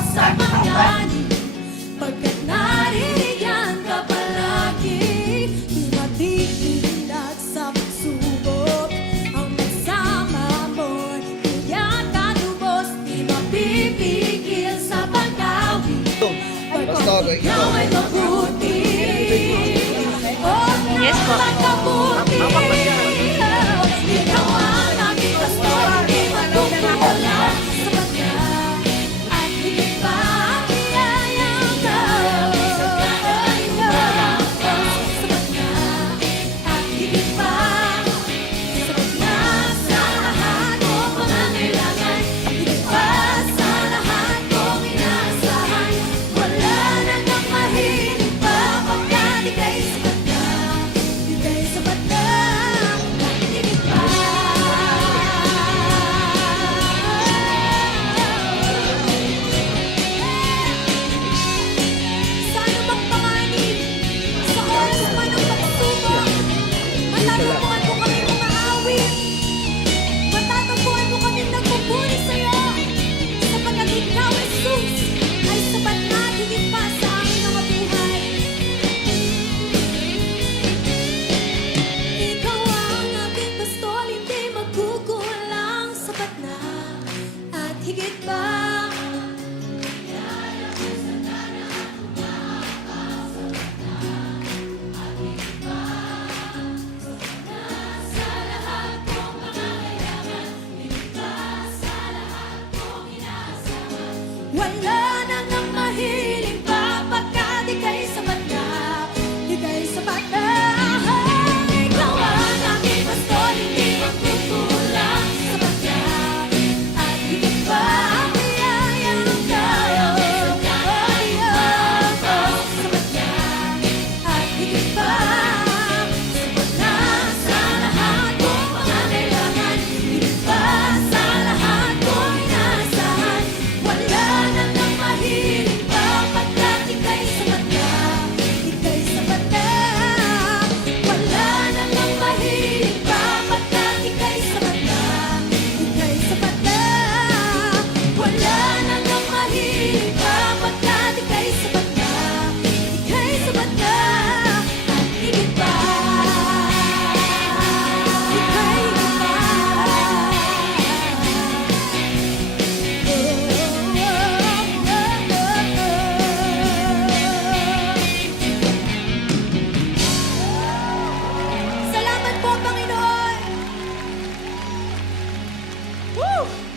sa mayanin, pagkat naririyan ka palagi. Di matitinag sa pagsubok, ang magsama mo'y tiyak at lubos. Di mapipigil sa pagkawi, pagkat ikaw ay mabuti. Yes po. Ikaw ang aking pastor, hindi magkukulang sa kanya, at higit pa ang biyayang daw. Sa kanya, at higit pa sa kanya, sa lahat kong pangangailangan, higit pa sa lahat kong inaasahan. Wala na nang mahilig pa pagkat ika'y sapat na, ika'y sapat na, at higit pa. Sa anumang panganib, sa oras man ng pagsubok, matatagpuan mo kami umaawit, matatagpuan mo kami nagpupuri sa'yo, sapagkat ikaw, Jesus, ay sapat na at higit pa sa aming mga buhay. Ikaw ang aking pastol, hindi magkukulang, sapat na at higit pa. Wala na nang mahiling pa pagkat ika'y sapat na, ika'y sapat na. Ikaw ang aking pastor, hindi magkukulang, sapat na at higit pa ang biyayang tayo. Sapat na at higit pa, sapat na sa lahat kong pangangailangan, higit pa sa lahat kong inaasahan. Wala na nang mahiling pa pagkat ika'y sapat na, ika'y sapat na. Wala na nang mahiling pa pagkat ika'y sapat na, ika'y sapat na. Wala na nang mahiling pa pagkat ika'y sapat na, ika'y sapat na, at higit pa. Ika'y Salamat po, Panginoon! Woo!